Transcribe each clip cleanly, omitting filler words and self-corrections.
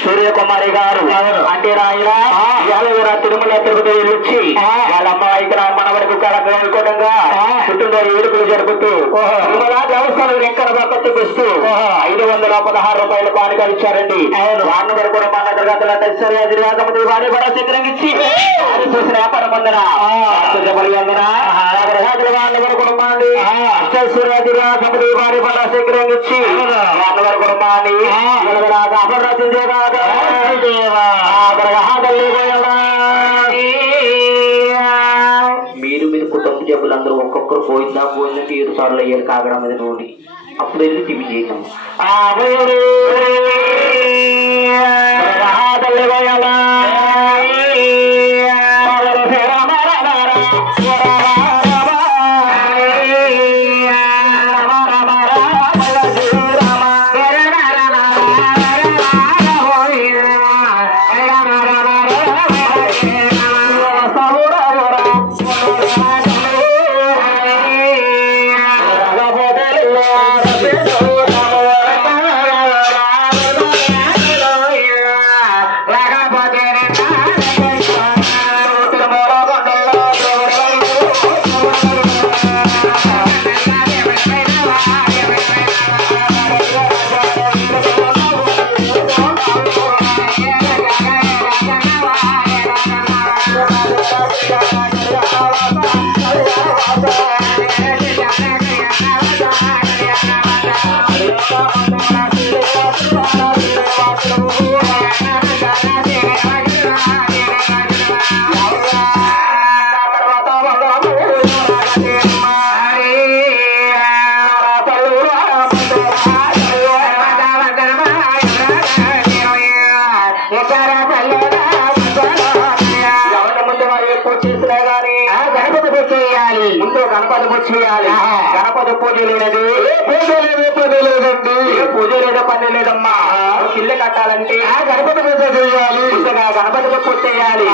సూర్యకుమారి గారు అంటే రాయల తిరుమల తిరుపతి వెళ్ళొచ్చి వాళ్ళ అమ్మాయికి మనవడికి కోటంగా పుట్టినరోజు వేడుకలు జరుపుతూ తిరుమల దేవస్థానం ఎక్కడ చూపిస్తూ 516 రూపాయలు కానుకలు ఇచ్చారండి. వాడిని వరకు కూడా మన తరగతులు వారి కూడా స్వీకరించి చూసిన వ్యాపార మందన వాళ్ళ వరకు కుటుంబాన్ని సూర్యాదిరాజముడి వారి కూడా స్వీకరించి వాళ్ళ వరకు కుటుంబాన్ని మీరు మీరు కుటుంబ జబ్బులందరూ ఒక్కొక్కరు పోయిందంటే 7 సార్లు అయ్యారు కాగడం మీద నూనె అప్పుడు వెళ్ళి టివి చేసాం గణపతి పూజ లేనది పూజ లేదా పని లేదమ్మా. ఇల్లు కట్టాలంటే గణపతి పూజ చేయాలి. ముందుగా గణపతి పూజ చేయాలి.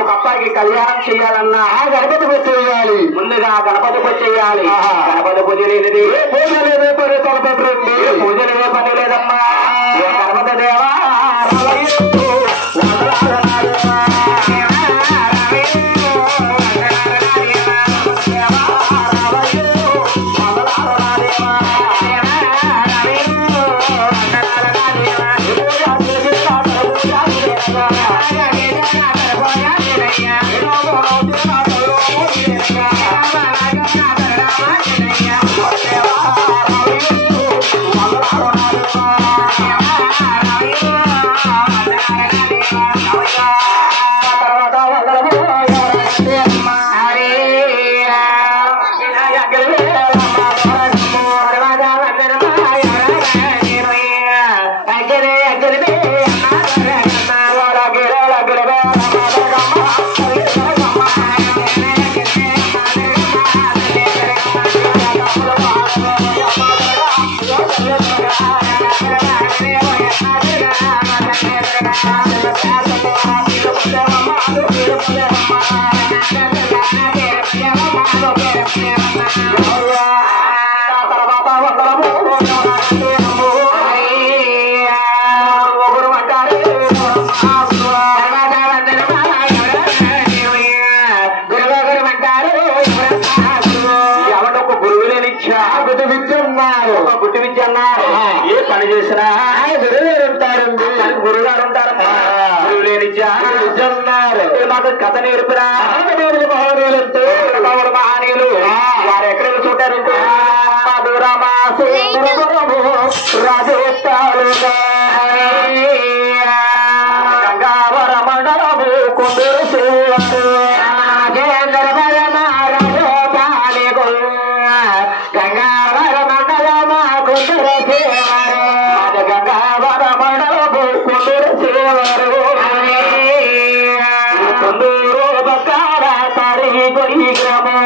ఒక అబ్బాయికి కళ్యాణం చేయాలన్నా గణపతి పూజ చేయాలి. ముందుగా గణపతి పూజ చేయాలి. గణపతి పూజ లేనిది పూజ లేదే పని లేదమ్మా. గణపతి దేవా కథ నేర్పురా రాజోత్తాలుగా గంగావర మండలము కొందరు సేవరు గంగావర మండలమా కొందరు సేవరు గంగావర మండలము కొందరు సేవరు కొందరు బకార తరి గొయ్యి గ్రామం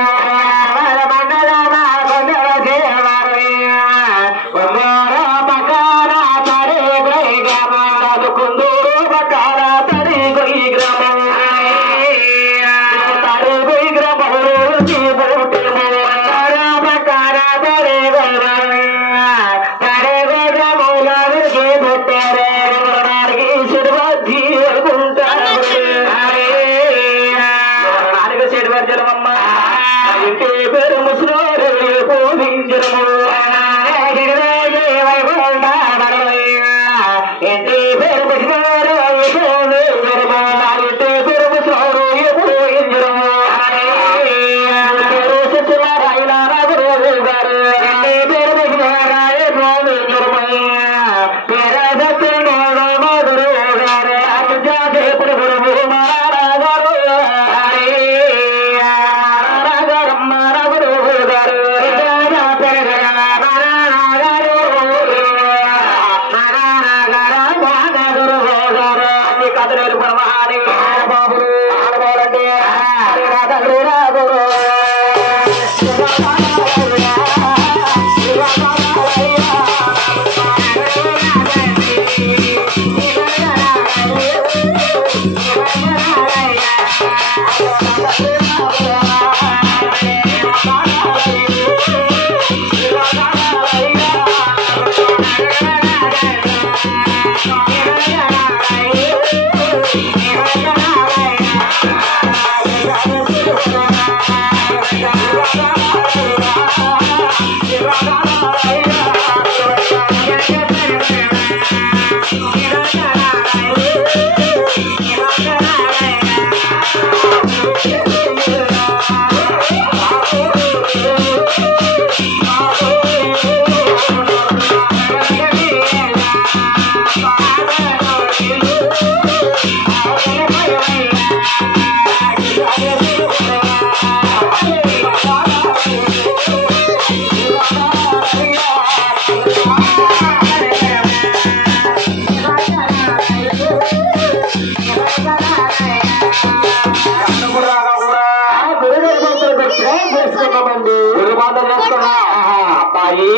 అబ్బాయి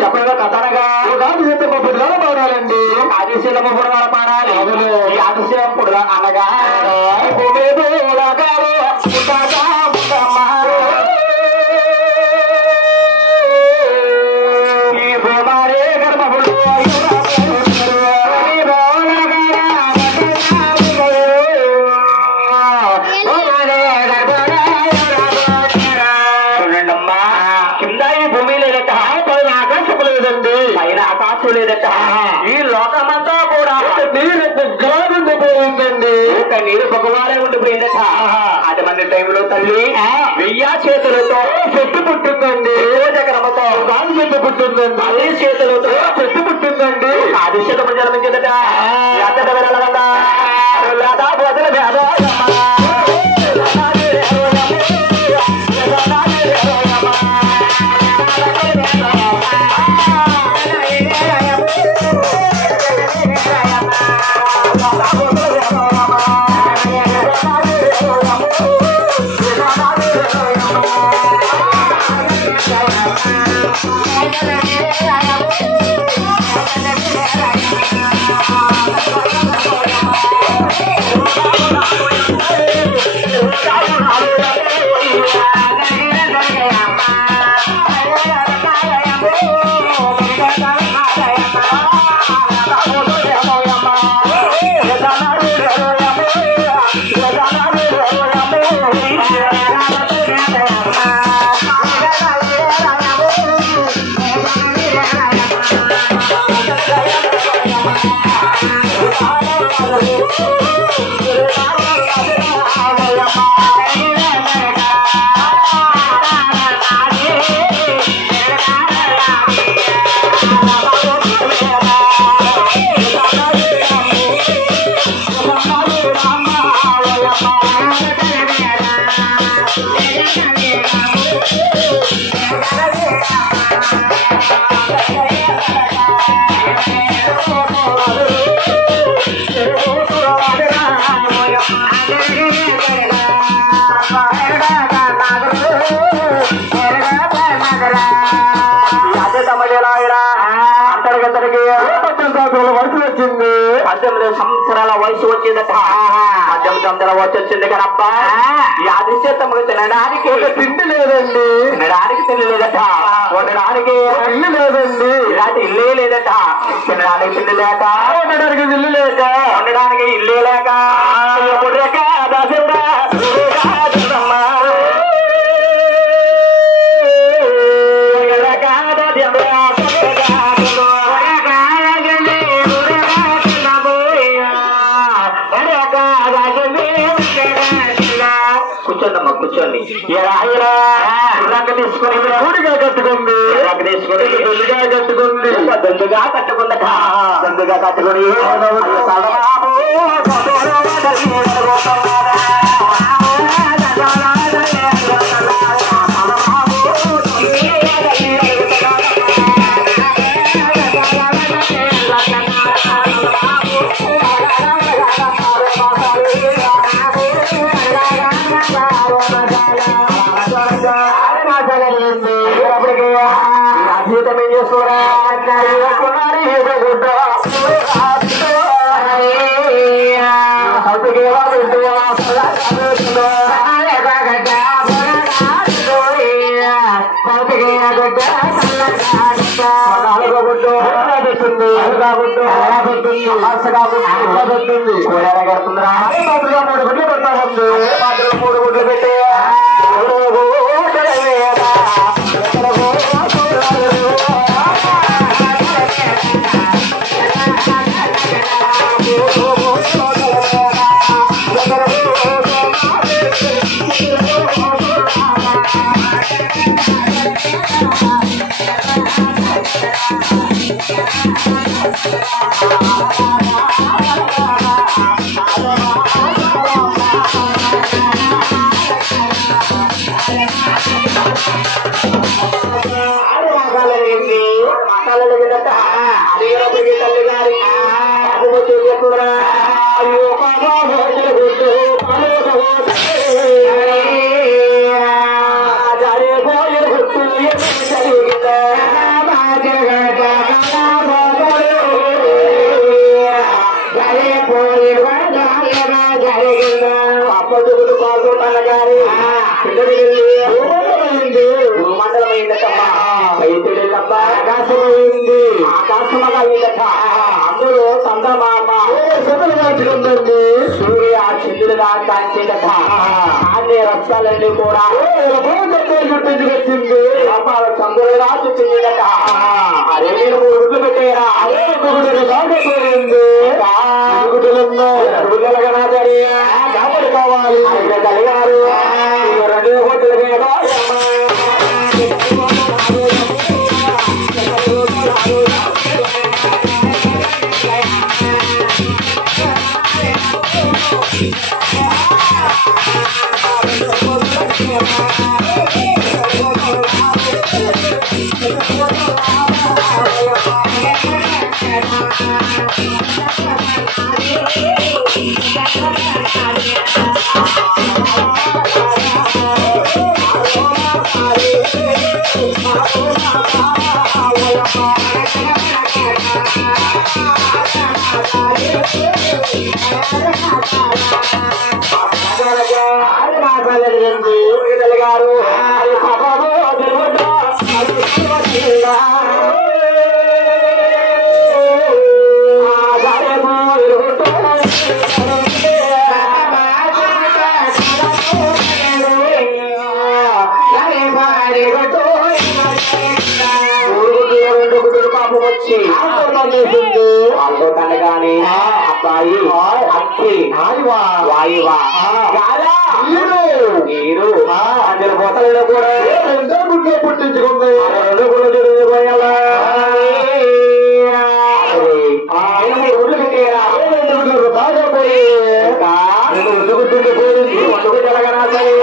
చెప్పగా కథనగా పాడాలండి ఆదిశీలమ పుడగాల పాడాలి ఈ ఆదిశీలం పుడగా అనగా లేదట ఈ లోకమంతా కూడా నీరు బుగ్గాలు ఉండిపోయిందండి నీరు బొగ్గవారే ఉండిపోయిందట అటువంటి టైంలో తల్లి వెయ్యా చేతులతో చెట్టు పుట్టిందండి క్రమతో గాలి చెట్టు పుట్టిందండి అదే చేతులతో చెట్టు పుట్టిందండి ఆది శతము జన్మించిందట Thank you. సంవత్సరాల వయసు వచ్చిందట. 18 సంవత్సరాల వయసు వచ్చింది కదబ్బా. ఈ ఆదిత్య తమకు తినడానికి తిండి లేదండి. తినడానికి తిండి లేదట. ఉండడానికి ఇల్లు లేదండి. ఇలాంటి ఇల్లే లేదట. తినడానికి తిండి లేక, ఉండడానికి ఇల్లు లేక, ఉండడానికి ఇల్లే లేక కూర్చోండమ్మా, కూర్చోండి. తీసుకుని గుడిగా కట్టుకుంది, తీసుకుని దొందుగా కట్టుకుంది, దొందుగా కట్టుకుందట. దొందుగా కట్టుకుని జీతం ఏం చేసుకోరా మూడు గుడ్లు పెట్టి అందులో చందమామ సూర్య చంద్రుడుగా కాంచేదట. అన్ని రక్తాలన్నీ కూడా వచ్చింది. చంద్రుడుగా చుట్టిందట. అరే నేను 3 గుడ్లు పెట్టేరా. అదే కావాలి కలిగారు 2 గుడ్లు మీద అబ్బాయి అక్కి వాయువా నీరు అందులో బొత్తలలో కూడా 2 గుడ్లు పుట్టించుకుంది. 2 గుడ్లు తిరిగిపోయాలా 3 గుడ్లు పెట్టేరా. 2 గుడ్లు బాగా పోయి 2 గుడ్లు పోయింది. 1 గుడ్డు ఎలాగనా సరే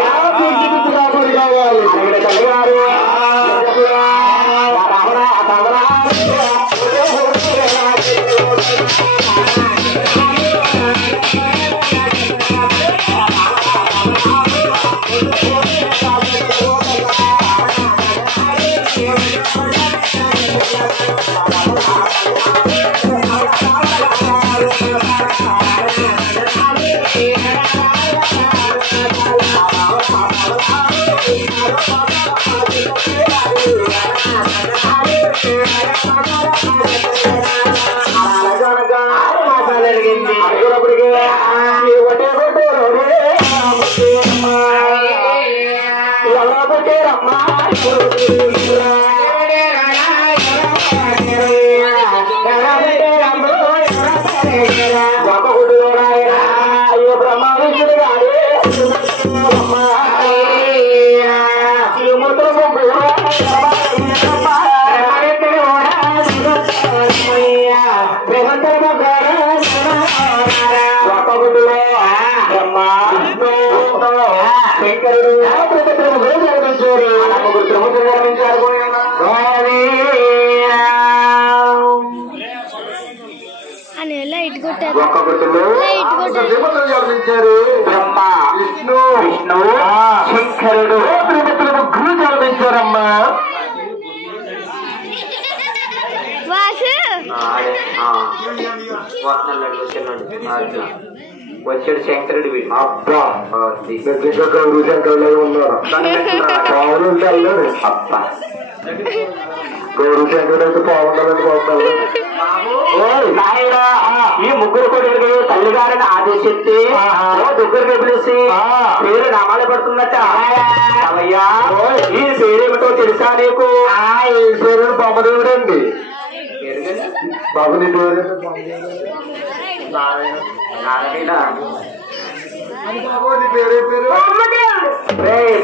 జన్మించారు బ్రహ్మ విష్ణు శంకరుడు త్రిమూర్తులు ముగ్గురు జన్మించారమ్మా. వచ్చాడు శంకరుడు అబ్బా గౌరు శంకరుడు ఉన్నారు. అబ్బా గౌరు శంకరుడు అయితే బాగుండాలని బాగుండాలి. ఈ ముగ్గురు కొడుకు తల్లిగారిని ఆదేశిస్తే దగ్గరికి పిలిచి పేరు నామాలు పడుతుందట. అవయ్యా ఈ పేరేమిటో తెలుసా నీకు? ఈ పేరు బాబదేవుడు అండి. బాబుని పేరు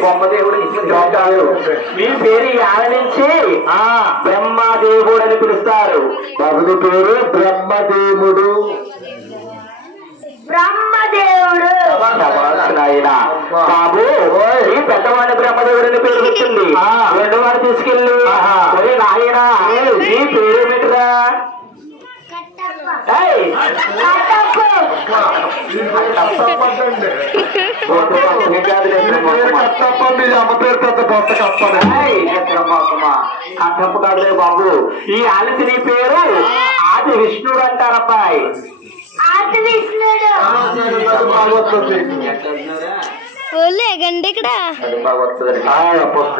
బొమ్మదేవుడు. మీ పేరు యాల నుంచి బ్రహ్మదేవుడు అని పిలుస్తారు. బాబుని పేరు బ్రహ్మదేవుడు. బాబు ఈ పెద్దవాడి బ్రహ్మదేవుడిని పేరు వచ్చింది. రెండో వాడు తీసుకెళ్ళి నాయన ఈ పేరేమిటిరా? కట్టప్పు కాదులే బాబు. ఈ ఆలసి నీ పేరు ఆది విష్ణుడు అంటారబ్బాయి.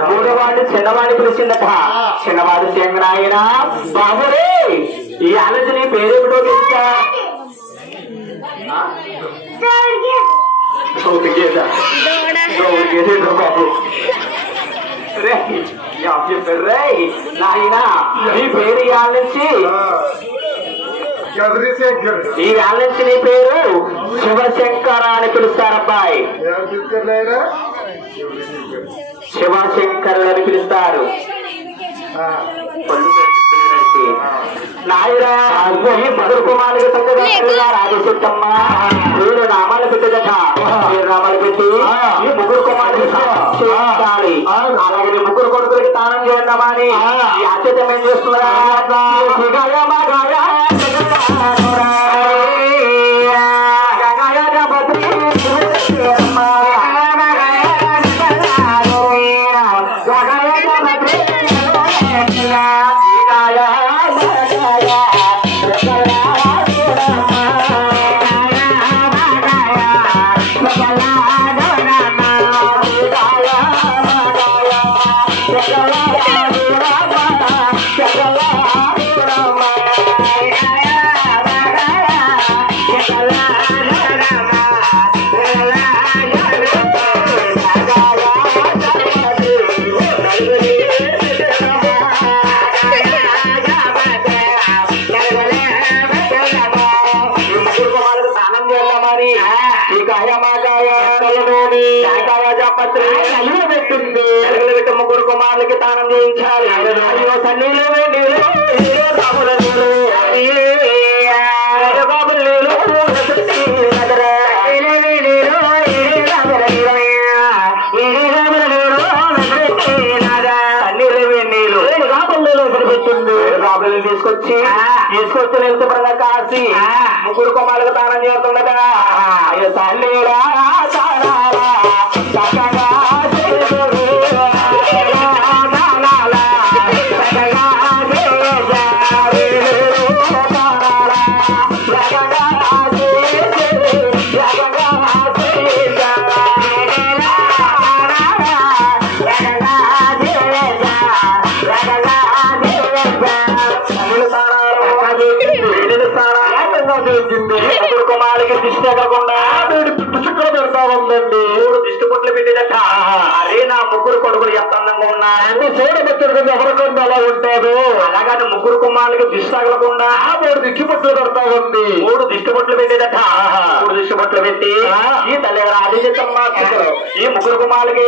మూడవాడు చిన్నవాడి పిలిచిందట. చిన్నవాడు చెంగనాయన బాబురే ఈ ఆలసి నీ పేరేమిటో తెలుసా? బాబు చెప్పారు నాయన నీ పేరు ఈ ఆల నుంచి ఈ వేళ నుంచి నీ పేరు శివశంకర అని పిలుస్తారబ్బాయి. శివశంకరుడు అని పిలుస్తారు. నాయరా ఈ మధుర కుమారుడికి సంగతి రాజశక్తమ్మా పేరు నామాలు పెట్టదట. పేరు నామాలు పెట్టి ఈ ముగ్గురు కుమారుడికి చేయాలి. అలాగే ముగ్గురు కొడుకులకి తానం చేద్దామా అని ఈ ఆశ్చర్యం ఏం చేస్తున్నారా? ముగ్గురు కుమారులకి తానం చేయించాలి. తీసుకొచ్చి వెళ్తున్నా కాసి ముగ్గురు కుమారులకు తానం చేస్తుండగా కుమారులకి దిష్టి ఎక్కకుండా చుక్కలు పెడతా ఉందండి. 3 దిష్టి పొట్లు పెట్టేదట. అదే నా ముగ్గురు కొడుకులు ఎంత అందంగా ఉన్నారు. అంటే చూడబెట్టడు ఎవరికొంది అలా ఉంటాడు. అలాగని ముగ్గురు కుమారులకి దిష్టి తగలకుండా 3 దిష్టిబొట్లు పెడతా ఉంది. 3 దిష్టిబొట్లు పెట్టేదట. 3 దిష్టిబొట్లు పెట్టి ఈ తల్లి ఆదిశతమ్మ ఈ ముగ్గురు కుమారులకి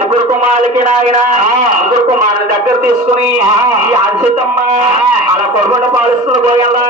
ముగ్గురు కుమారులకి నాయన ముగ్గురు కుమారుని దగ్గర తీసుకుని ఈ ఆదిశతమ్మ అలా కొడుకుంట పాలిస్తున్న పోయాలా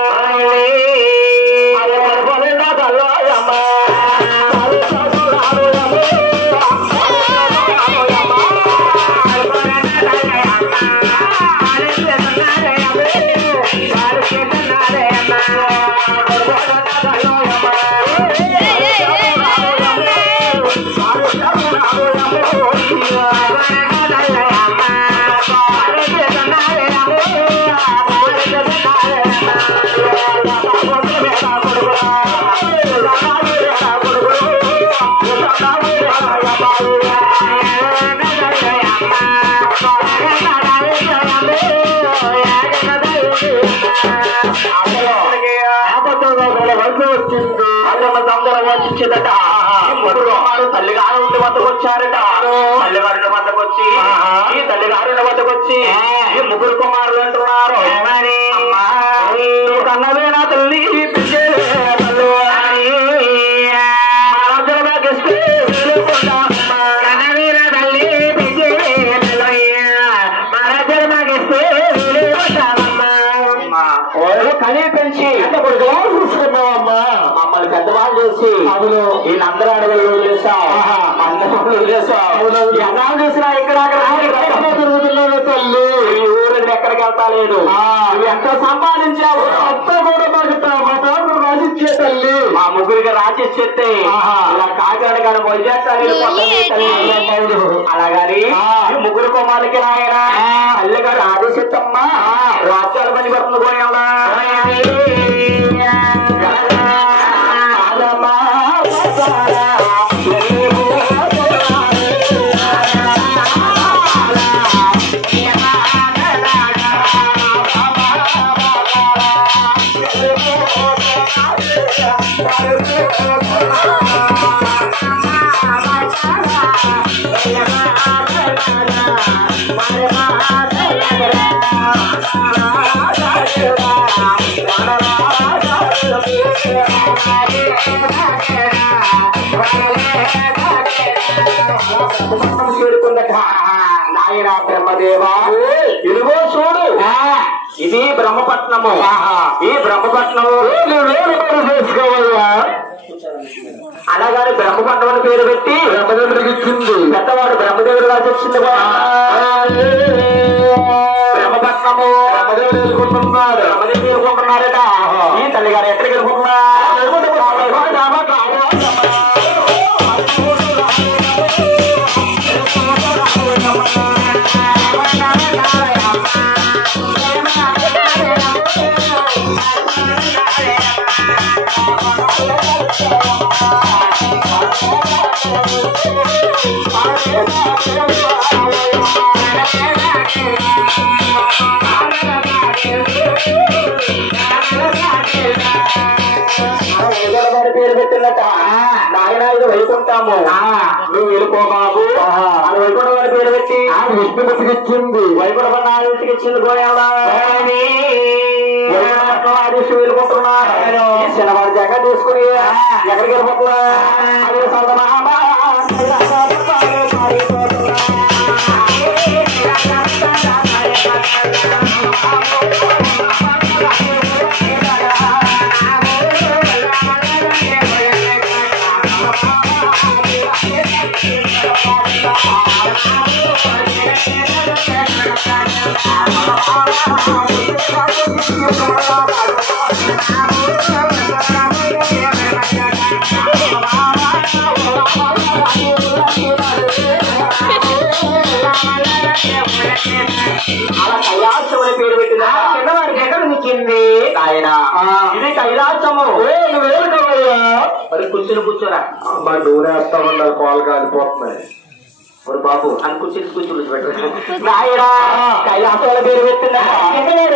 వచ్చిందట. తల్లిగారు వద్దకు వచ్చారట. తల్లిగారుల వద్దకు వచ్చి ఈ తల్లిగారుల వద్దకు వచ్చి ఈ ముగ్గురు కుమారులు అంటున్నారు, కన్నవే నా తల్లి కనీ పెంచి చూసుకున్నావమ్మా. మమ్మల్ని పెద్దవాళ్ళు చేసి అవును వీళ్ళందరూ అడవులు వదిలేసావు, అందరూ వదిలేసావు. ఎన్నాళ్ళు చూసినా ఇక్కడ తిరుగుతున్నావు తల్లి. ఈ ఊరు ఎక్కడికి వెళ్తా లేదు. నువ్వు ఎంత సంపాదించావు అంతా కూడా మాకు రాసిచ్చే తల్లి. మా ముగ్గురికి రాసిచ్చేస్తే ఇలా కాకినాడ కానీ మొదలు అలాగని ముగ్గురు కుమారులకి నాయన తల్లి గారు ఆదేశిస్తమ్మ రాజ్యాల పని పడుతుంది పోయాలా. నాయన బ్రహ్మదేవా ఇదిగో చూడు, ఇది బ్రహ్మపట్నము. ఈ బ్రహ్మపట్నము చేసుకోవాలా అలాగానే బ్రహ్మపట్నం అని పేరు పెట్టి బ్రహ్మదేవుడికి ఇచ్చింది. పెద్దవాడు బ్రహ్మదేవుడు రాసి వచ్చింది. బ్రహ్మపట్నము బ్రహ్మదేవుడు ఎదుర్కొంటున్నాడు. బ్రహ్మదేవుడు ఎదుర్కొంటున్నారట. ఈ తల్లిగారు ఎక్కడికి ఎదుర్కొంటున్నారు? పేరు పెట్టినట్ట నాయన ఇది వైకుంటాము, నువ్వు వెళ్ళిపో బాబు అని వైకుంఠ గారి పేరు పెట్టి విష్ణుమతికి ఇచ్చింది. వైకుంఠ నాయుడికి ఇచ్చింది. గోయాలా వెళ్ళుకుంటున్నారు. శనివారి జగ తీసుకుని ఎక్కడికి వెళ్ళిపోతున్నా Thank you. కూర్చోరా అమ్మా నూనె వేస్తా ఉండాలి, పాలు కాలిపోతున్నాయి. మరి బాబు అని కూర్చొని పెట్టారు. కైలాసాల పేరు పెట్టిందా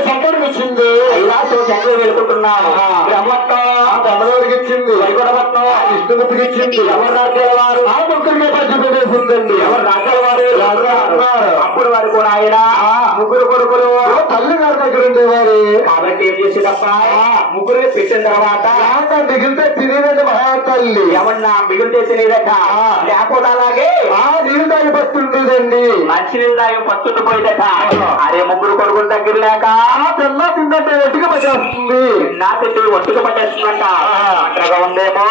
శంకరుడికి ఇచ్చింది. కైలాసం శంకరుడు వెళ్ళుకుంటున్నాను. బ్రహ్మదేవుడికి ఇచ్చింది. వైకుంఠపట్నం విష్ణుమూర్తికి ఇచ్చింది. ఎవరు రాజ్యాల వారు ఆ ముగ్గురికి పంచిపెట్టేసిందండి. ఎవరు రాజ్యాల వారు అప్పుడు వారు కూడా ఆయన ముగ్గురు కొడుకులు తల్లి గారి దగ్గర ఉండేవారు. కాబట్టి ఏం చేసేదప్ప ముగ్గురికి పెట్టిన తర్వాత మిగిలితే తినేదండి మహాతల్లి. ఎవరన్నా మిగిలితే తినేదట. లేకపోతే అలాగే నీళ్ళు తాగి పస్తుండేదండి. మంచి నీళ్ళు తాగి పస్తుండిపోయేదట. అరే ముగ్గురు కొడుకుల దగ్గర లేక తిన్నా తిందంటే ఒట్టుగా పట్టేస్తుంది. నా తిండి ఒట్టుగా పట్టేస్తుందంట. వంటగా ఉందేమో,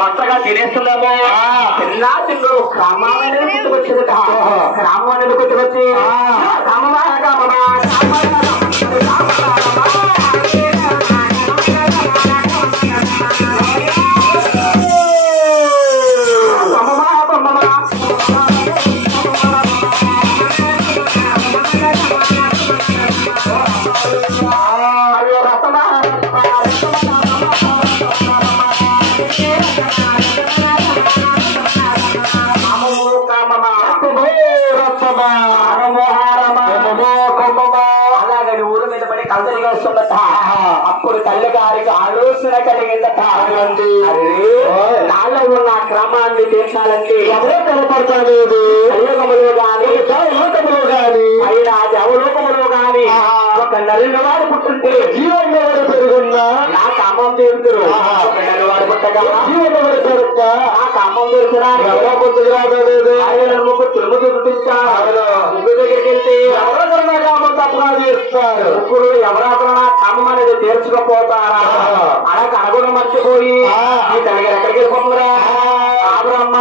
వంటగా తినేస్తుందేమో. తిన్నా తిండు క్రమమైన గుర్తుకొచ్చిందట. క్రమం అనేది గుర్తుకొచ్చి అలాగని ఊరు మీద పడి కలతలు వస్తుందట. అప్పుడు తల్లి గారికి ఆలోచన కలిగిందట. నాలో ఉన్న క్రమాన్ని తీర్చాలంటే ఎవరో కనపడతాలేదు. కలియుగములో గాని లోకములో గాని అయినా దేవలోకములో గాని ఒక నల్లినవాడు పుట్టుంటే జీవంలో పెరుగున్నా నా కామం తీరుతురు. ఒక నల్లివాడు పుట్టగా జీవంలో పెరుగుతా నా కామం తీరుతున్నారు. ఎవరో పుట్టుకురాలేదు. ఆయన ముగ్గురు తిరుమతి పుట్టించారు. ముగ్గురు దగ్గరికి వెళ్తే ఎవరో కామం తప్పుగా తీరుస్తారు. ముగ్గురు ఎవరో నా కామం అనేది తీర్చుకోపోతారా అనకు అనుగుణం మర్చిపోయి ఈ తల్లి ఎక్కడికి వెళ్ళిపోతురా బ్రహ్మ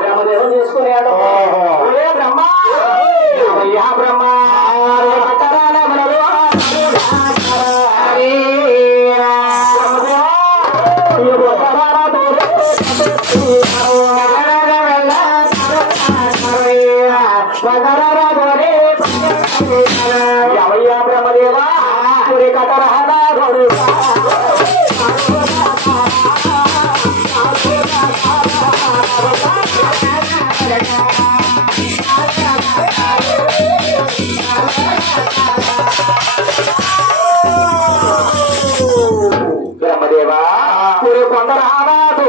బ్రహ్మదేవం చేసుకున్నాడు. బ్రహ్మ అయ్యా బ్రహ్మ అవయ్యా బ్రహ్మదేవా కటరహనా బ్రహ్మదేవా కొందరానాదు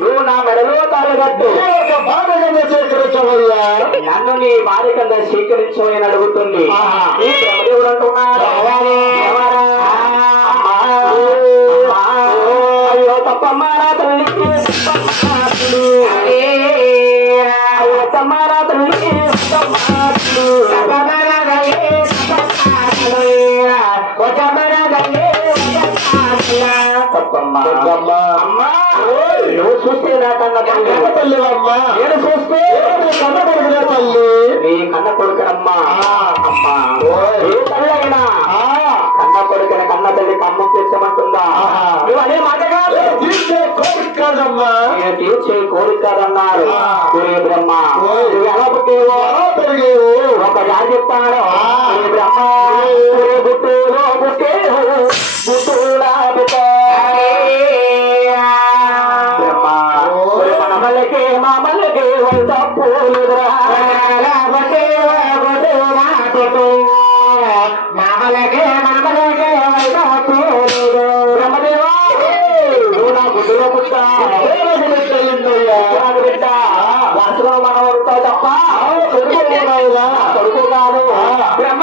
నువ్వు నా మెడలో తారగట్టు స్వీకరించవయ్యా. నన్ను నీ బాలికంగా స్వీకరించమని అడుగుతుంది. ఈ బ్రహ్మదేవుడు అంటున్నాడు అయ్యో తప్పమ్మారా తల్లికి అయ్యో తమ్మారా తల్లికి నువ్వు చూస్తే నా కన్న తల్లి అమ్మా. నేను చూస్తే కన్న కొడుకునే తల్లి. నీ కన్న కొడుకునమ్మా. అమ్మా ఏ తల్లి అయినా కన్న కొడుకుని కన్న తల్లి కమ్మం తీర్చమంటుందా? నువ్వు అనే మాట కాదు. తీర్చే కోరిక కాదమ్మా. నేను తీర్చే కోరిక కాదన్నారు. బ్రహ్మ నువ్వు ఎలా పుట్టేవో పెరిగేవు ఒక జాతి చెప్తాడు. బ్రహ్మ గుట్టూలో పుట్టేవు గుట్టూడా పుట్టే మమ్మలకి మామలకి వంద పూలురా మామలకి మామలకి వంద పూలు. బ్రహ్మదేవా నువ్వు నా గుడ్డులో పుట్టా బిడ్డ వరుసలో మనవడుతో తప్ప కొడుకు కాదు. బ్రహ్మ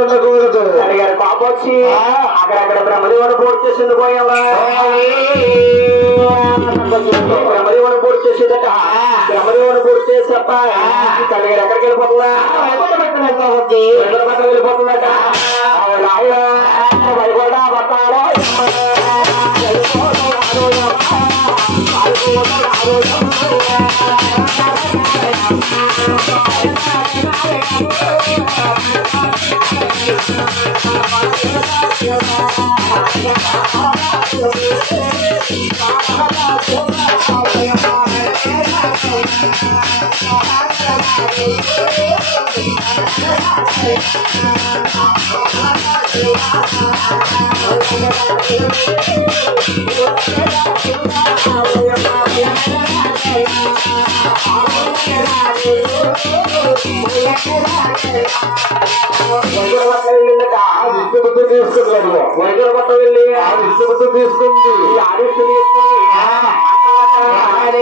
ఉండకూడదు గారు పాప వచ్చి అక్కడక్కడ బ్రహ్మదేవుని పూర్తి చేసింది పోయేవా బ్రహ్మదేవుని పూర్తి చేసేదట బ్రహ్మదేవుని పూర్తి చేసేప్ప తల్లి గారు ఎక్కడికి వెళ్ళిపోతుందా వెళ్ళిపోతుందట వైగొండ పట్టాలో తీసుకున్నాడు వైద్యుల వెళ్ళి తీసుకుంది ఆదిష్టు తీసుకుని ఆదిష్టు ఆయన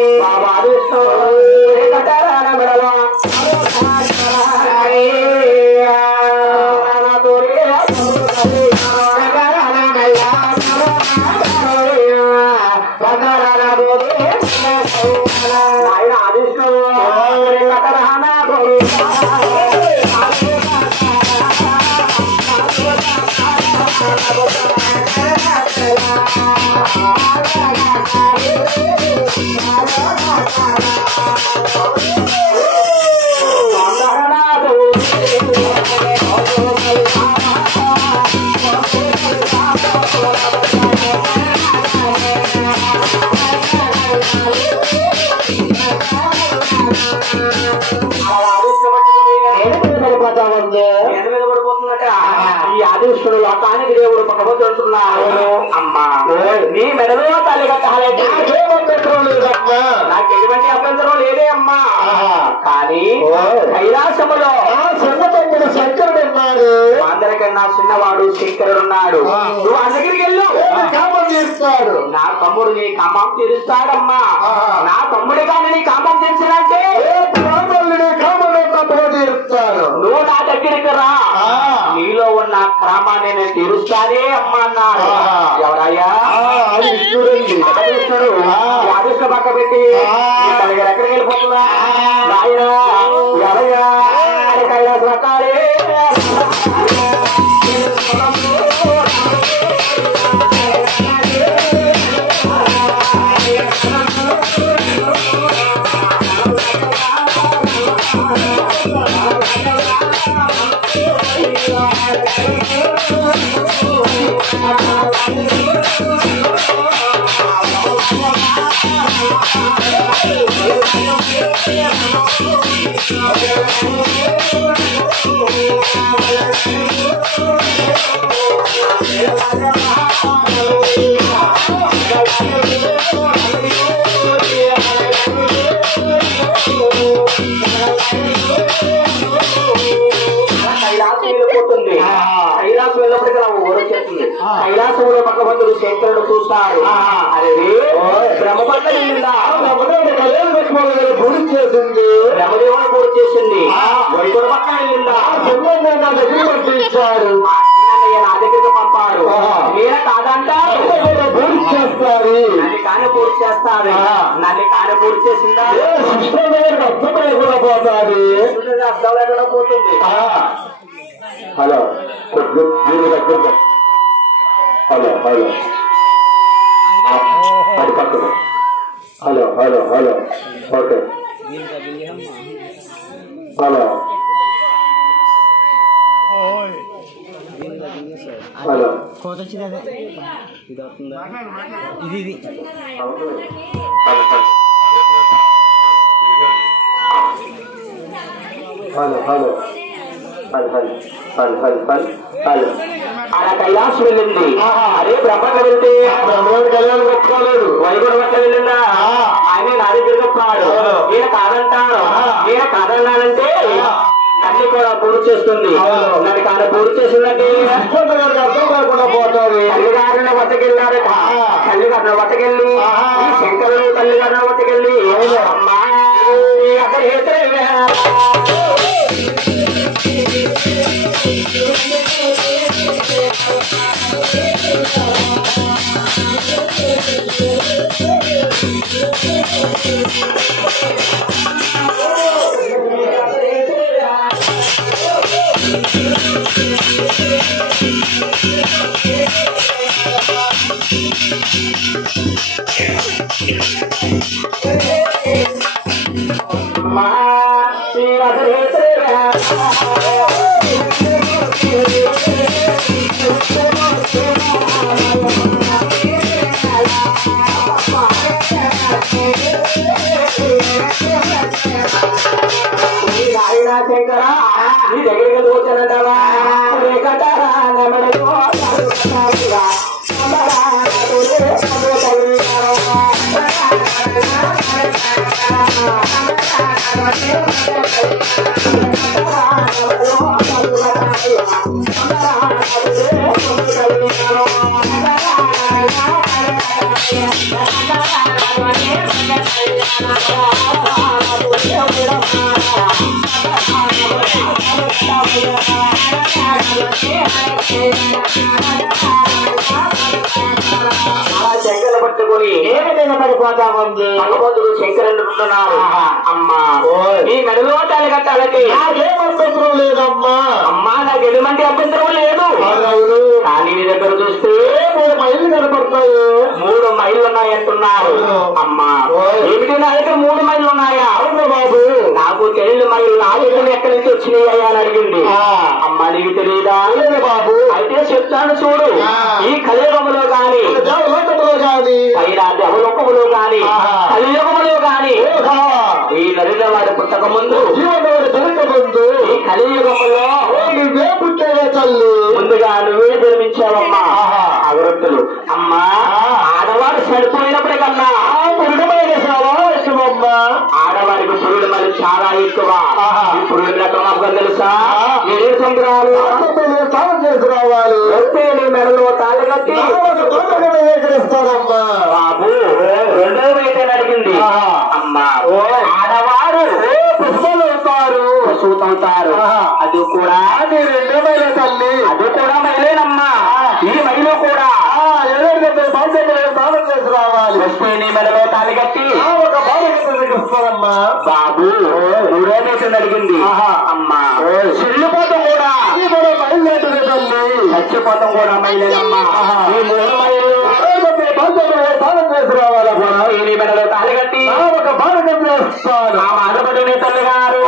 ఆదిష్టు ఈ ఆదిష్టుడు లోకానికి దేవుడు పక్కబోతున్నాడు అమ్మా నీ మెడలో తల్లి కట్టాలంటే నాకు ఎటువంటి అభ్యంతరం లేదే అమ్మా కానీ కైలాసములో చిన్న తమ్ముడు శంకరుడు ఉన్నాడు అందరికన్నా చిన్నవాడు శంకరుడు ఉన్నాడు నువ్వు అందరికి వెళ్ళు కామం తీరుస్తాడు నా తమ్ముడు నీ కామం తీరుస్తాడమ్మా నా తమ్ముడి కానీ నీ కామం తీర్చాలంటే నువ్వు నా దగ్గరికి రా నీలో ఉన్న క్రమాన్ని నేను తీరుస్తానే అమ్మా అన్నాడు ఎవరయ్యా ఆదిష్టుడు ఆదిష్టు పక్క పెట్టి ఎక్కడికి వెళ్ళిపోతుందా రాయరా ఎవరయ్యా కైలాస రకాలే కైలాసం వెళ్ళినప్పటికీ నాకు ఊరు వచ్చేస్తుంది కైలాసంలో పక్క బంధువులు శంకరుడు చూస్తాడు అరే బ్రహ్మపట్ల వెళ్ళిందా పూర్తి చేసింది బ్రహ్మదేవుని పూర్తి చేసింది వైద్యుల పట్ల వెళ్ళిందా నా దగ్గర పంపించాడు నా దగ్గరికి పంపాడు మీరే కాదంటారు పూర్తి చేస్తారు నన్ను కానీ పూర్తి చేస్తారు నన్ను కానీ పూర్తి చేసిందా అర్థం లేకుండా పోతాడు అర్థం లేకుండా పోతుంది హలో హలో హలో అది పక్కన hello hello hello okay hello hello ఇది hello hello hello hello hello hello అలా కైలాసం వెళ్ళింది అదే బ్రహ్మకి వెళ్తే బ్రహ్మకి కళ్యాణం పెట్టుకోలేదు వైగుంఠ పట్ల వెళ్ళిందా ఆయన నా దగ్గర చెప్పాడు ఈయన కాదంటాడు ఈయన కాదన్నానంటే నన్ను కూడా పూర్తి చేస్తుంది నన్ను కాదు పూర్తి చేసిందంటే అర్థం కాకుండా పోతాడు తల్లిగారిని వద్దకెళ్ళారు తల్లిగారిని వద్దకెళ్ళి శంకరుడు తల్లిగారిని వద్దకెళ్ళి అమ్మా అక్కడ శంకరా నీ దగ్గరికి వచ్చానంటావా శంకర పట్టుకుని ఏదైనా పడిపోతా ఉంది భగవంతుడు శంకరుడు అమ్మా ఈ మెడలో తాళి కట్టాలంటే నాకేం అభ్యంతరం లేదమ్మా అమ్మా నాకు ఎటువంటి అభ్యంతరం లేదు కానీ నీ దగ్గర చూస్తే 3 మైళ్ళు కనపడతాయి 3 మైళ్ళు ఉన్నాయంటున్నారు అమ్మా ఏమిటి నా దగ్గర 3 మైళ్ళు ఉన్నాయా అవును బాబు నాకు 2 మైళ్ళు నా దగ్గర ఎక్కడి నుంచి వచ్చినాయి అయ్యా అని అడిగింది అమ్మా నీకు తెలియదా బాబు అయితే చెప్తాను చూడు ఈ కలియుగములో గాని దేవలోకములో గాని కలియుగములో గాని ఈ నరుల వారి పుట్టక ముందు ఈ కలియుగములో నువ్వే పుట్టావే తల్లి ముందుగా నువ్వే జన్మించావమ్మా అగరొత్తులు అమ్మా ఆడవాడు చనిపోయినప్పటికన్నా పురుడుమైన చాలా ఇష్టమమ్మా ఆడవారికి పురుడు మరి చాలా ఎక్కువ ఈ పురుడు ఎక్కడ తెలుసా 7 సంవత్సరాలు తాళం చేసుకురావాలి వస్తే నీ మెడలో తాళి కట్టి ఎక్కడిస్తారమ్మా బాబు 2వ వేటని అడిగింది అమ్మా ఆడవారు పుష్పలు అవుతారు పశువులు అవుతారు అది కూడా నీ 2వ మైల తల్లి అది కూడా మైలేనమ్మా ఈ మైలు కూడా తాళం చేసుకురావాలి వస్తే నీ మెడలో తాళి కట్టి ఒక బాధమ్మా బాబు 3వ వేటని అడిగింది అమ్మా చెల్లిపోతాం కూడా మైలేటుంది తల్లి చచ్చిపోతాం కూడా మైలేనమ్మా ఈ 3 మైళ్ళు రావాలి మెడలో తాళి కట్టి ఒక బాధకం చేస్తాను ఆ మాధవుడి తల్లి గారు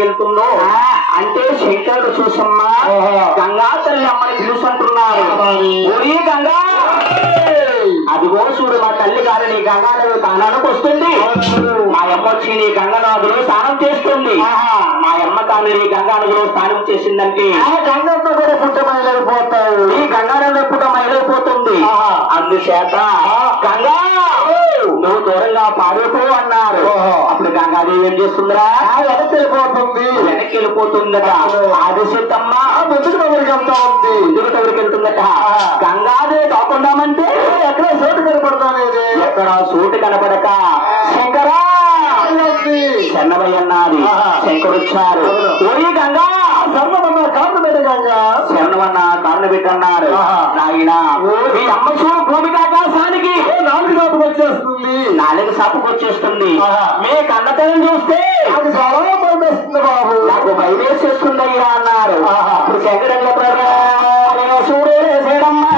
వెళ్తుందో అంటే శంకరుడు చూసమ్మా గంగా తల్లి అమ్మని పిలుస్తుంటున్నారు గంగా అదిగో చూడు మా తల్లి గారు నీ గంగానది తానానికి వస్తుంది మా అమ్మ వచ్చి నీ గంగానదిలో స్నానం చేస్తుంది మా అమ్మ తాను నీ గంగానదిలో స్నానం చేసిందంటే గంగమ్మ కూడా పుట్ట మైలైపోతావు ఈ గంగానది పుట్ట మైలైపోతుంది అందుచేత గంగా నువ్వు దూరంగా పారిపో అన్నారు అప్పుడు గంగాదేవి ఏం చేస్తుందిరా వెనక్కి వెళ్ళిపోతుందట ఆదిశత్తమ్మ ముందుకు ఎవరికి వెళ్తా ఉంది ముందుకు ఎవరికి వెళ్తుందట గంగాదేవి కాకుండామంటే ఎక్కడ చోటు కనపడతానేది ఎక్కడ చోటు కనపడక శంకరా చెన్నమయ్య అన్నది శంకరు వచ్చారు ఓరి గంగా శరణమన్న కారణం పెట్ట గంగా శరణమన్న కారణం పెట్టన్నారు నాయన మీ అమ్మ చూడు భూమికి ఆకాశానికి 4 సాపుకు వచ్చేస్తుంది 4 సాపుకు వచ్చేస్తుంది మీ కన్నతనం చూస్తే నాకు చాలా భయం వేస్తుంది బాబు నాకు భయం వేసేస్తుంది అయ్యా అన్నారు అప్పుడు శంకరయ్య చూడమ్మా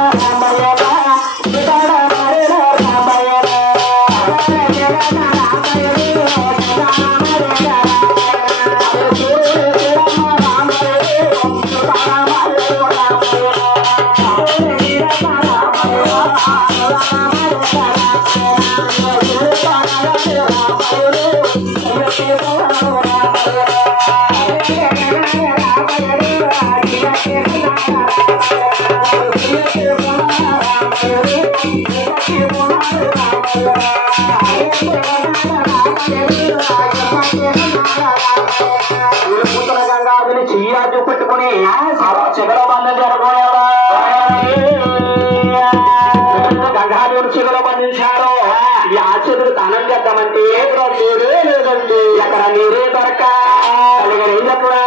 గంగాధుని చెయ్యాజు పెట్టుకుని చిగల బంధం జరగోయాలా గంగాధుని చిగల బంధించారు ఈ ఆచరుడు దానం చేద్దామంటే నీరే లేదండి ఎక్కడ నీరే దొరక ఏం చెప్పరా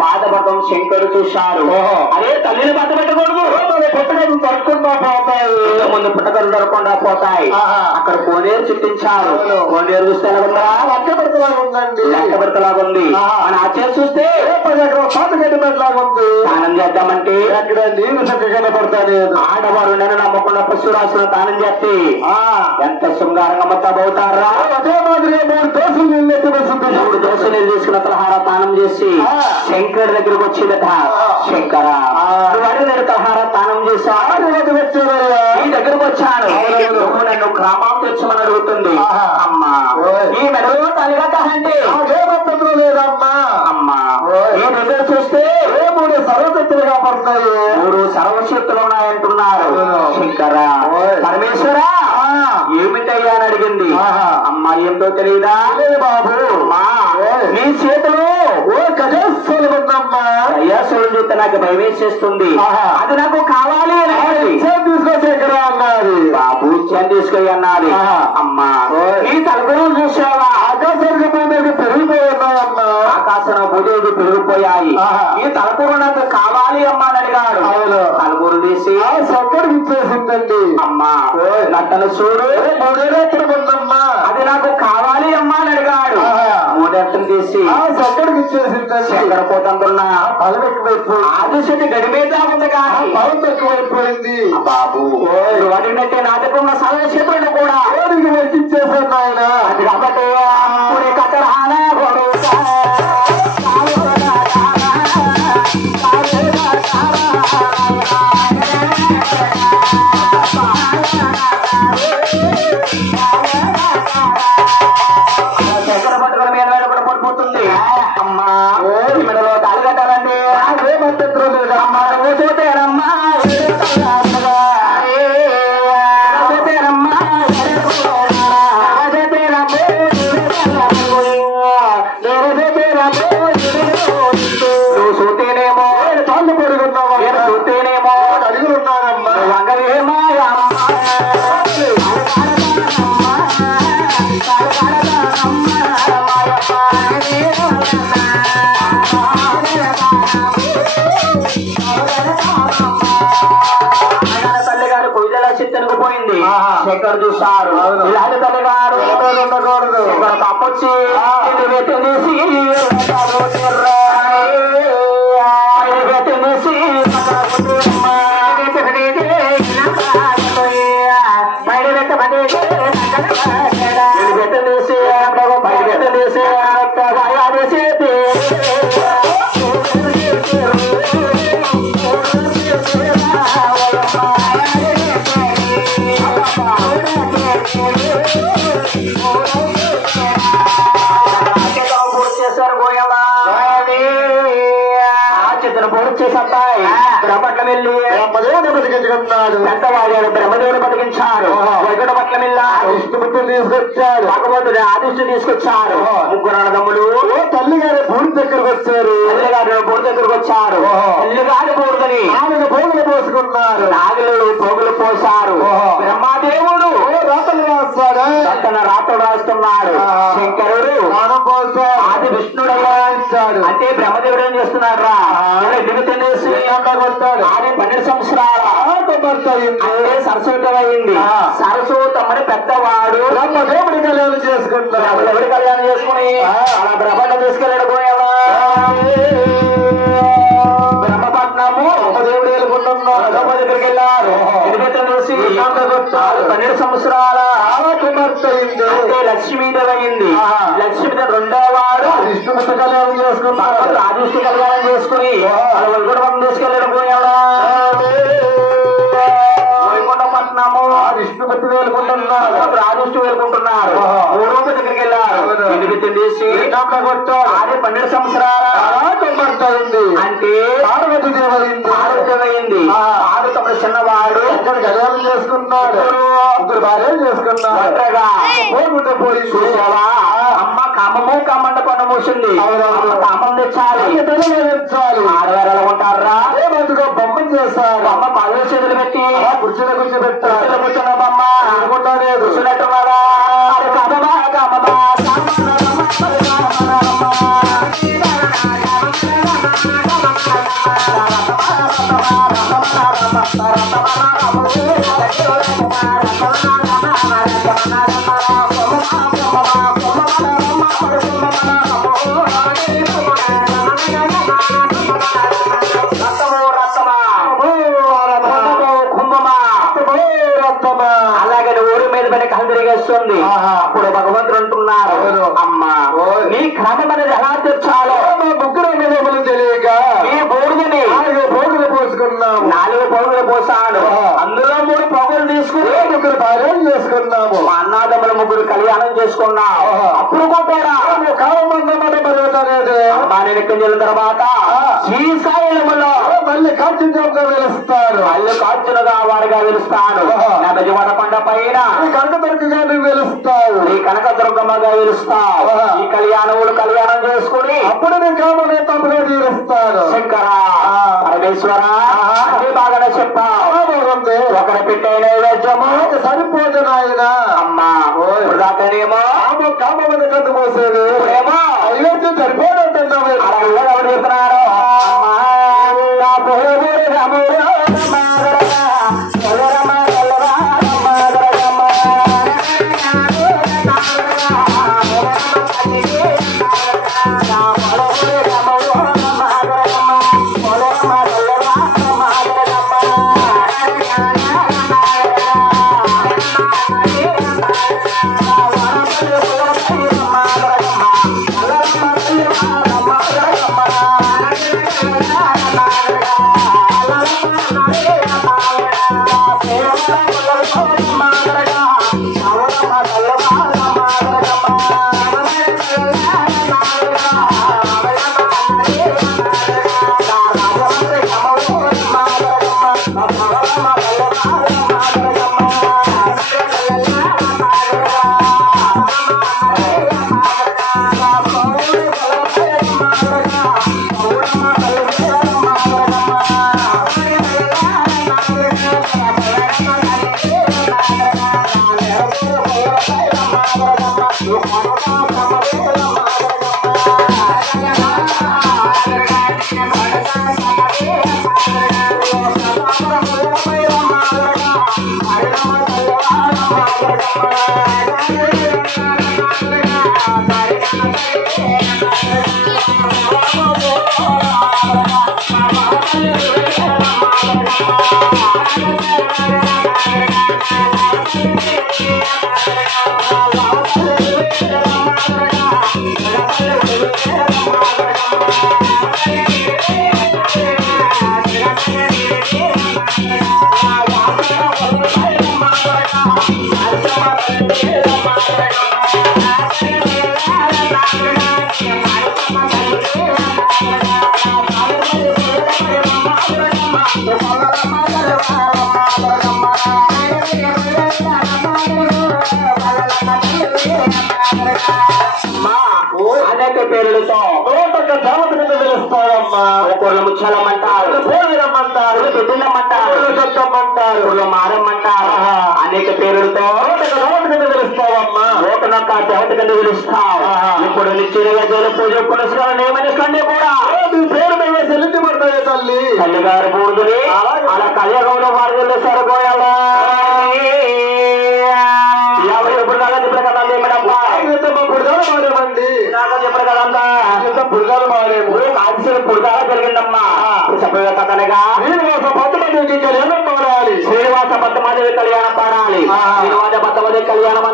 బాధపడడం శంకరు చూశారు. అదే తల్లిని బాధ పెట్టకూడదు, పుట్టకలు దొరకకుండా పోతాయి, ముందు పుట్టకలు దొరకకుండా పోతాయి. అక్కడ కోనేరు చుట్టించారు. కోనేరు చూస్తే ఎలా ఉందా? లెక్కబెడతలాగా ఉందండి. లెక్కబెడతలాగా ఉంది. మన ఆచార్య చూస్తే పాతగడ్డలాగా ఉంది. స్నానం చేద్దామంటే అక్కడ నీళ్లు చక్కగా పడతాయి. ఆడవారు నేను నమ్మకుండా పశురాశులు స్నానం చేస్తే ఎంత శృంగారంగా మొత్తబోతారా? అదే మాదిరిగా 3 దోసులు నీళ్ళు ఎత్తుకొస్తుంది. 3 దోసులు నీళ్ళు తీసుకున్న తలహార స్నానం చేసి శంకర్ దగ్గరకు వచ్చిందట. శంకర నేను తలహార స్నానం చేసా నీ దగ్గరకు వచ్చాను, నువ్వు నన్ను గ్రామం తెచ్చమని అడుగుతుంది. అమ్మా ఈ మెడలో తలగట్టండి లేదమ్మా. అమ్మా ఈ దగ్గర చూస్తే 3 సర్వశక్తులుగా పడతాయి. 3 సర్వశక్తులు ఉన్నాయంటున్నారు. శంకర పరమేశ్వర ఏమిటయ్యా అని అడిగింది. అమ్మా ఏంటో తెలియదా? బాబు అమ్మా నీ చేతిలో గజస్సులు ఉందమ్మా. గజస్సులు చూస్తే నాకు భయం చేస్తుంది, అది నాకు కావాలి తీసుకొచ్చేక్కడ అన్నది. బాబు ఇచ్చాను తీసుకొని అన్నది. అమ్మా నీ తలుపులు చూసావా? ఆకాశానికి పెరిగిపోయామ్మా. ఆకాశం భూదేవి పెరిగిపోయాయి. ఈ తలుపులు నాకు కావాలి అమ్మా అని అడిగాడు. తలుపులు తీసి సొక్కడికి ఇచ్చేసిందండి. అమ్మా నట్టను చూడు 3 ఉందమ్మా, అది నాకు కావాలి అమ్మా అని అడిగాడు. 3 తీసి సొక్కడికి ఇచ్చేసిందండి. శంకర పోతున్నా బలం ఎక్కువైపోయింది. ఆదిశక్తి గడి మీద ఉంది కానీ బలం ఎక్కువైపోయింది. బాబు అడిగినట్టే నా దగ్గర ఉన్న సర్వశక్తులను కూడా వెచ్చిచ్చేసాను ఆయన. అది కాబట్టి కట్టరానా శంకర పట్టుకుల మీద కూడా పడిపోతుంది. అమ్మా మెడలో తాళి కట్టాలండి. ఏమంటారు లేదు అమ్మా. చూతేనమ్మా చూతేనేమో తోళ్ళు పొడుగున్నావా? చూతేనేమో అడుగులున్నారమ్మా. వంగలేమా తల్లిగారు కొయ్యల చిత్తనికి పోయింది. శంకర్ చూస్తారు. ఇలాంటి తల్లిగారు ఉండకూడదు. తప్పొచ్చి బ్రహ్మట్ల వెళ్ళి బ్రహ్మదేవుని బతికించుకున్నాడు. పెద్దవాడు బ్రహ్మదేవుని బతికించారు. వైకుంఠ పట్ల వెళ్ళా విష్ణుమూర్తిని తీసుకొచ్చారు. భగవంతుడు ఆదిష్టు తీసుకొచ్చారు. 3 అన్నదమ్ములు తల్లిగారి బూడి దగ్గరకు వచ్చారు. తల్లిగారు బూడి దగ్గరకు వచ్చారు. తల్లిగారి బూడిదని నాలుగు పోగులు పోసుకున్నారు. నాగులు పోగులు పోసారు. బ్రహ్మదేవుడు రాతలు రాస్తాడు. తన రాతలు రాస్తున్నాడు. శంకరుడు కోసం ఆది విష్ణుడయ్యా ఇచ్చాడు. అంటే బ్రహ్మదేవుడు ఏం చేస్తున్నాడు రా దిగుతుండేసి కొట్టాడు. ఆమె 12 సంవత్సరాల అంటే సరస్వతం అయింది. సరస్వతమ్మని పెద్దవాడు బ్రహ్మదేవుడి కళ్యాణం చేసుకుంటాడు. బ్రహ్మదేవుడి కళ్యాణం చేసుకుని అలా బ్రహ్మను తీసుకెళ్ళాడు పోయావా బ్రహ్మపట్నము బ్రహ్మదేవుడు వెళ్ళుకుంటున్నాడు. బ్రహ్మ దగ్గరికి వెళ్ళారు. చూసి 12 సంవత్సరాల అంటే లక్ష్మీదేవి అయింది. లక్ష్మీదేవి రెండోవాడు విష్ణుమూర్తి కళ్యాణం చేసుకున్నాడు. రాజవిష్ణు కళ్యాణం చేసుకుని వైకుంఠపట్నం తీసుకెళ్ళాడు పోయావా వైకుంఠపట్నము విష్ణుమూర్తి వేలుకుంటున్నాడు. రాజవిష్ణు వేలుకుంటున్నారు. మూడో దగ్గరికి వెళ్ళారు. అదే 12 సంవత్సరాల అంటే పార్వతీదేవైంది. పార్వతమ్మ చిన్నవాడు కళ్యాణం చేసుకున్నాడు. ముగ్గురు భార్యలు చేసుకున్నాడు. చూసావా అమ్మ కామము కామంట కొండ మూసింది. కామం తెచ్చాలి ఆడవారు ఎలా ఉంటారా బొమ్మను చేస్తారు. అమ్మ పదవి చేతులు పెట్టి కుర్చీలో కూర్చోబెట్టారు. కూర్చున్న బొమ్మ అనుకుంటానే కూర్చున్నట్టున్నారా కామమా కామమా అలాగే ఊరి మీద పడి కళ్ళు తిరిగేస్తుంది. అప్పుడు భగవంతుడు అంటున్నారు అమ్మ నీ క్రమం అనేది ఎలా తెచ్చాలో ముగ్గురు తెలియక ఈ బోర్డుని 4 పోగులు పోసుకున్నాము. 4 పొగులు పోసాడు. అందులో 3 పొగులు తీసుకుని ముగ్గురు భార్యలు చేసుకున్నాము. మా అన్నాదమ్ముల ముగ్గురు కళ్యాణం చేసుకున్నాం. అప్పుడు కూడా అమ్మా నేను ఎక్కడికి వెళ్ళిన తర్వాత శ్రీశైలములో మళ్ళీ కార్తీకంగా వెలుస్తారు. మళ్ళీ కార్చునగా వారిగా వెలుస్తాను. నగజవాడ కొండ పైన కనకదుర్గగా వెలుస్తావు. నీ కనకదుర్గమ్మగా వెలుస్తావు. ఈ కళ్యాణములు కళ్యాణం చేసుకుని అప్పుడు నీ కామనే తప్పుగా తీరుస్తాను. శంకర పరమేశ్వర అన్ని బాగానే చెప్పావు. ఒకరి పెట్టే నైవేద్యము సరిపోదు నాయన. అమ్మా దాకానేమో కామని కట్టు పోసేది ఏమో నైవేద్యం సరిపోదంటున్నావు. అలా ఎవరు చెప్తున్నారు Thank you. పేరుతో నూటొక్క దేవత కింద పిలుస్తారమ్మా. కోళ్ళ ముచ్చాలమ్మంటారు, పోయినమ్మంటారు, పెద్దమ్మంటారు, చెత్తమ్మంటారు, ఊళ్ళో మారమ్మంటారు. అనేక పేరులతో నూటొక్క దేవత కింద పిలుస్తావమ్మా. నూటనొక్క దేవత కింద పిలుస్తావు. ఇప్పుడు నిశ్చయంగా జైలు పూజ పునస్కారం నియమనిస్తుంది కూడా నీ పేరు మీద చెల్లించి పడతాయి తల్లి. తల్లిగారు బూడుదుని అలా కలియుగంలో మార్గంలో సరిపోయాలా పుడగాలు మారేమండి, పుడగాలు మారేము. పుడతాగా జరిగిందమ్మా. చెప్పగా కథనగా శ్రీనివాస పద్మదేవికి కళ్యాణం మారాలి. శ్రీనివాస పద్మదేవి కళ్యాణం పాడాలి. శ్రీనివాస పద్మదేవి కళ్యాణం అనగా